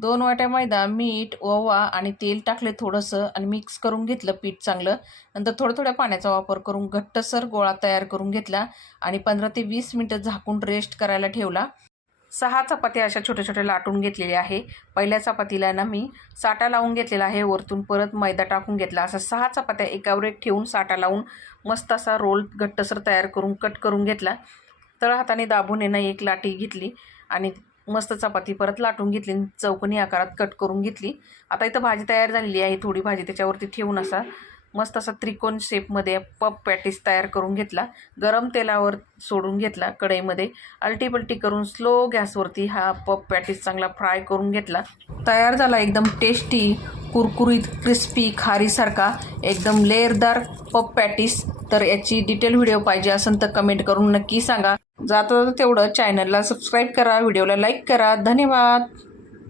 2 वाट्या मैदा, मीठ, ओवा आणि तेल टाकले थोडंसं आणि मिक्स करून घेतलं पीठ चांगलं. नंतर थोड्या पाण्याचा वापर करून घट्टसर गोळा तयार करून घेतला आणि 15 ते 20 मिनिटं झाकून रेस्ट करायला ठेवला. 6 चपात्या अशा छोट्या-छोट्या लाटून घेतलेल्या आहे. पहिल्या चपातीला ना मी साठा लावून घेतलेला आहे. वरतून परत मैदा टाकून घेतला. अशा 6 चपात्या एकावर एक ठेवून साठा लावून मस्त असा रोल घट्टसर तयार करून कट करून घेतला. तळ हाताने दाबून आहे ना एक लाटी घेतली आणि मस्त चपाती परत लाटून घेतली, चौकोनी आकारात कट करून घेतली. आता इथं भाजी तयार झालेली आहे. थोडी भाजी त्याच्यावरती ठेवून असा मस्त असा त्रिकोण शेपमध्ये पफ पॅटीस तयार करून घेतला. गरम तेलावर सोडून घेतला कढईमध्ये. अलटी-पलटी करून स्लो गॅसवरती हा पफ पॅटीस चांगला फ्राय करून घेतला. तयार झाला एकदम टेस्टी, कुरकुरीत, क्रिस्पी, खारीसारखा एकदम लेअरदार पफ पॅटीस. तर याची डिटेल व्हिडिओ पाहिजे असेल तर कमेंट करून नक्की सांगा. जाता तेवढं चॅनलला सबस्क्राईब करा, व्हिडिओला लाईक करा. धन्यवाद.